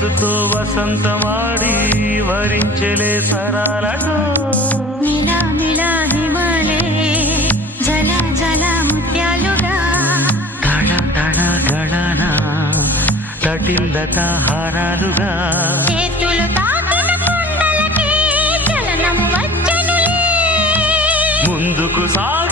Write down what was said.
వయస్సుతో వసంతమాడి వరించెలే సరాలటో మిలా మిలా హిమాలే జల జల ముత్యాలుగా తడ తడ గళన తటిల్లత హారాలుగా చేతులు తాకిన కొండలకి చలనం వచ్చనులే ముందుకు సాగు